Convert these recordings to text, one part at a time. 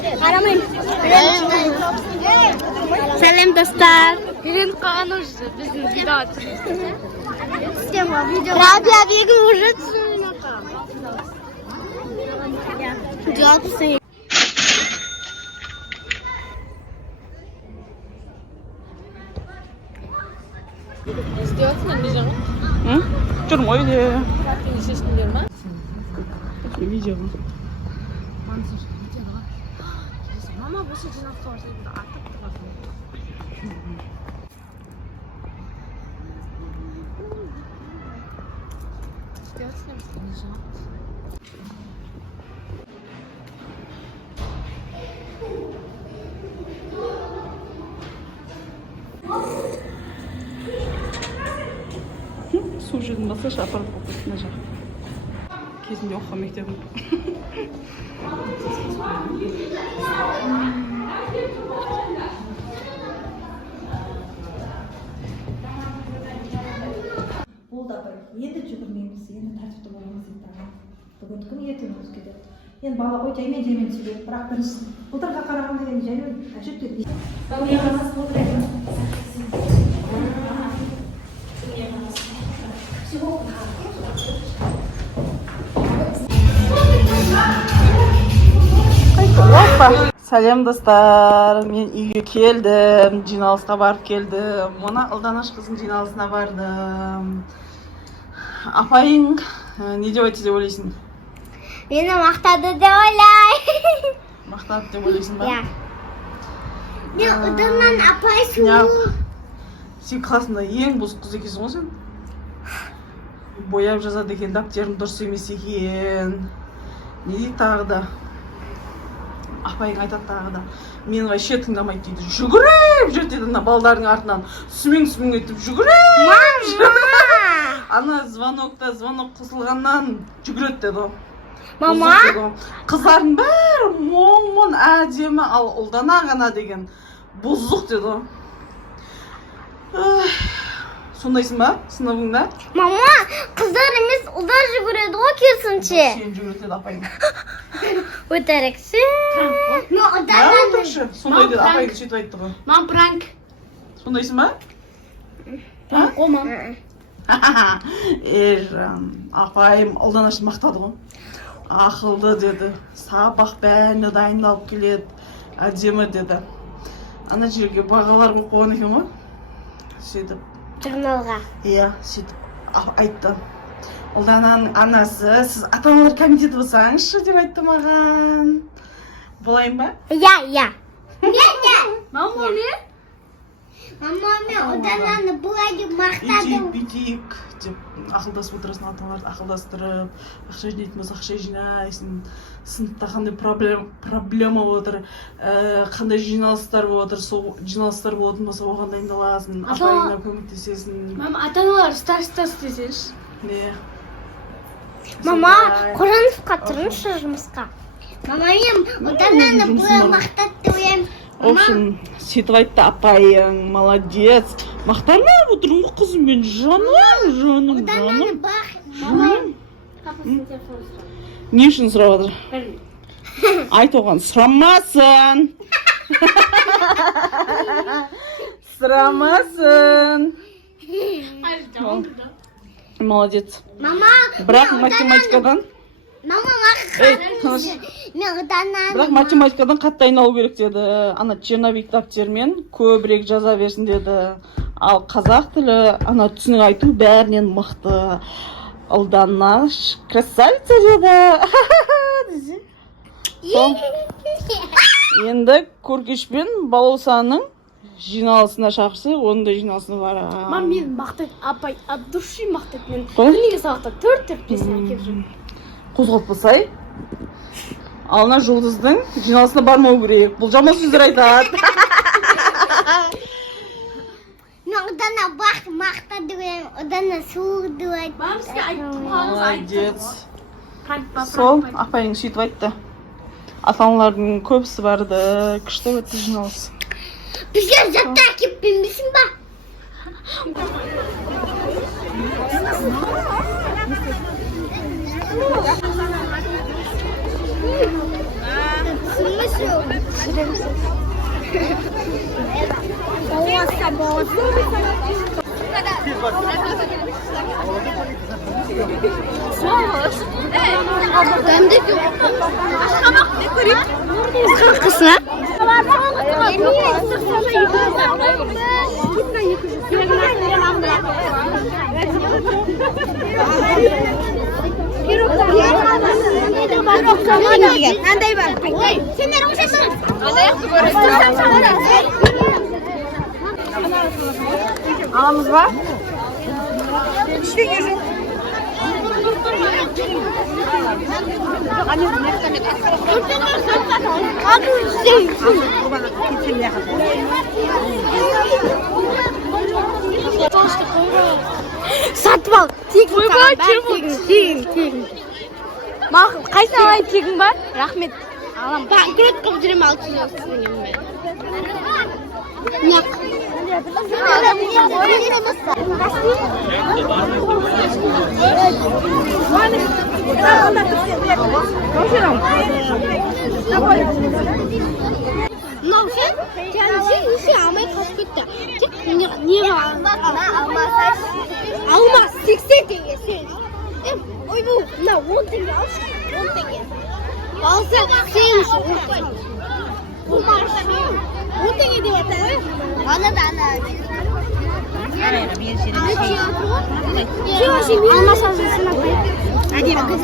Қарамайын. Сәлем достар. Үйреніп қалған уже біздің видео түсіресіз. Радио Бегім уже түсіріп жатыр. İstiyorsun ne canım? Hı? Canım öyle. Kalktın işeştin diyorum ha? Видео. Mama bu sıcak sorusunda artık tıklasın. İstiyorsun ne canım? Су жүрдің баса апарып қоқысын мына жақ. Кезінде оқыған мектебім. Болды апай, енді жүгірмейміз, енді тәртіпті боламыз дейді ана. Бүгін күн ертең өзге деді. Енді бала ғой жаймен сөйледі, бірақ бірінші былтырға қарағанда енді жаймен әжептәуір. Опа! Сәлем достар, мен үйге келдім, жиналысқа барып келдім. Мына Ылданыш қыздың жиналысына бардым. Апайың не деп айтты деп ойлайсың? Мені мақтады деп ойлай. Мақтады деп ойлайсың ба? Иә. Мен оданнан апай сұлу. Сен классында ең бұзық қыз екенсің ғой сен? Бояп жазады екен, дәптерің дұрыс емес екен. Не дейді тағы да? Апайың айтады тағы да. Мен вообще тыңдамайды дейді. Жүгіріп жүр дейді ана балдардың артынан. Сүмең етіп жүгіріп. Ана звонок қосылғаннан жүгіреді деді. Мама? Қыздардың бәрі моң әдемі, ал Ұлдана ғана деген бұзық деді. Сондайсың ба сыныбыңда? Мама, қыздар емес ұлдар жүгіреді ғой керісінше. Сен жүгіреді апайың. Өтірікші. Сондай деді апайың сөйтіп айтты ғой. Мам, пранк. Сондайсың ба? Пранк ғой, мам. Жан, апайым Ұлданашты мақтады ғой. Ақылды деді. Сабақ бәріне дайындалып келеді. Әдемі деді. Ана жерге бағаларын қойған екен ғой. Сөйтіп. Журналға. Иә, сөйтіп айтты. Ұлдананың анасы, сіз ата-аналар комитеті болсаңызшы деп айтты маған. Болайын ба? Иә. Мама, не? Мама, мен одананы бұлай деп мақтадым. Бүйтейік деп ақылдасып отырасың, ата-аналарды ақылдастырып, ақша жинайтын болса ақша жинайсың. Сыныпта қандай проблема отыр, қандай жиналыстар отыр, сол жиналыстар болатын болса оған дайындаласың, апайыңа көмектесесің. Мама, ата-аналар стас десеш. Не? Мама, Қожановқа тұрыңызшы жұмысқа. Мама, мен одананы бұлай мақтады деп ойлаймын. В общем, сөйтіп айтты апайың, молодец. Мақтанып отырмын ғой қызыммен, жаным. Одананы бақ. Мама. Не үшін сұрап отыр? Айт оған, сұрамасын. Сұрамасын. Молодец. Мама, Бірақ математикадан. Мама, Тыныш. Бірақ математикадан қатты айналу керек деді. Ана черновик дәптермен көбірек жаза берсін деді. Ал қазақ тілі, ана түсінік айту бәрінен мықты. Ұлданаш красавица деді. Енді Көркешпен Балаусаның жиналысына шақырса, оның да жиналысына барам. Мам, мен мақтайды, апай, от души мақтайды. Мен күніге сабақта 4-5 әкеп жүрмін. Қозғалтпасай. Алына Жұлдыздың жиналысына бармау керек. Бұл жаман сөздер айтады. Мен одана бақ мақтады ғой, одана суық деп айтты. Мам, сізге айттым. Молодец. Сол, апайың сөйтіп айтты. Ата-аналардың көбісі барды, күшті өтті жиналыс. Бізге затты әкеп бермейсің ба? Смысл? pişirir misin? Olmazsa boğaz. Ben de kısmı. Ağamız var. İşte yürü. Satып ал. Тегін. Мақұл, қайсы алайын тегін бар? Рахмет. Алам. Банкрот қылып жүрем 600 сіздің еммен. Нақ. Наушен, kendisi işi almayı kaçırdı. Niye var? Almaz. 80 tengesi. Oy bu, ne 10 tenge al. 10 tenge. Alsa şeymiş 10 tenge. Bu marş. 10 tenge diyor tabii. Bana da ana. Almaz hazırsın. Hadi bakalım.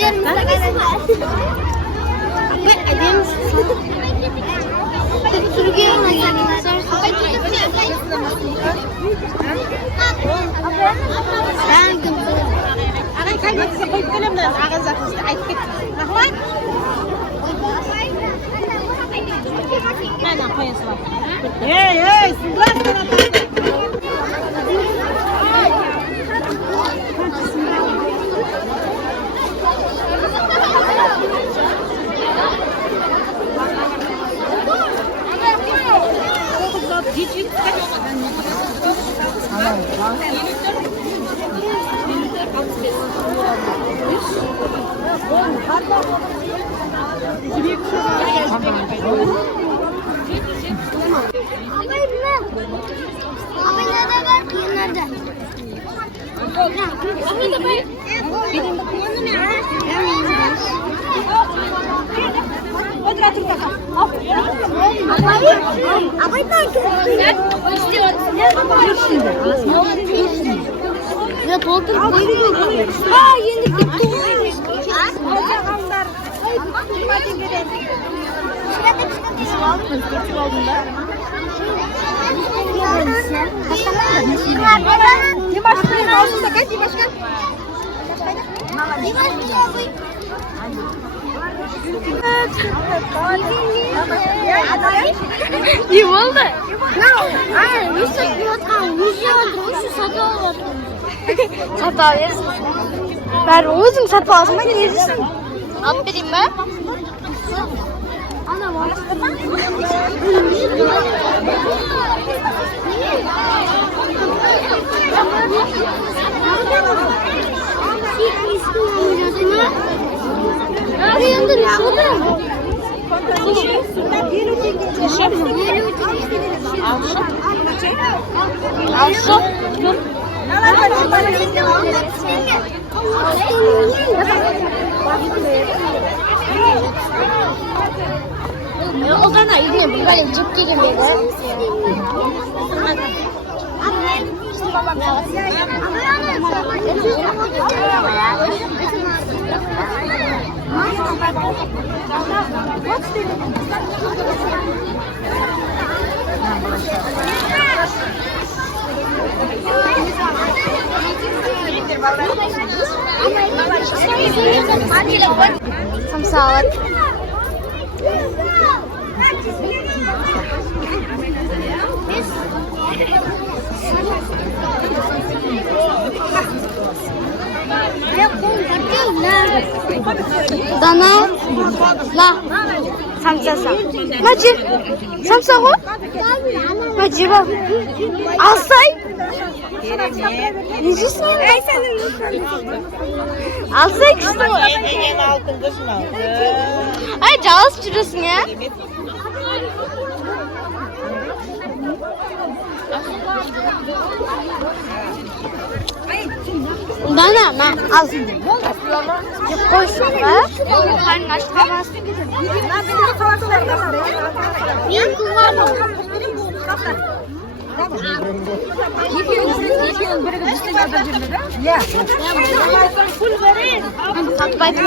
Ya doldur. Ha yendik gitti. Ne oldu? Satı alırız. Ben oğuzum satı alsam ben yiyeceksin. At vereyim ben. Ana var. Yanında ne oldu? Al. 오가나 이게 뭔가 죽기게 먹어. Samsalat. Dana la samsasa. Maçı samsaho. Maçı bak. Alsay. Yüzüsün. Alsay kızım. En altın kızım aldı. Ay calas çürüsün ya. Дана, ма, ал. Деп қойсын ба? Қайын ашып қабасын. Мен туғаным. екеуің бірігіп істеп жүрді да? Иә. Сатпайтын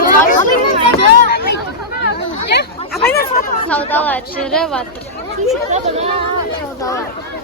саудалар жүріп жатыр. Саудалар.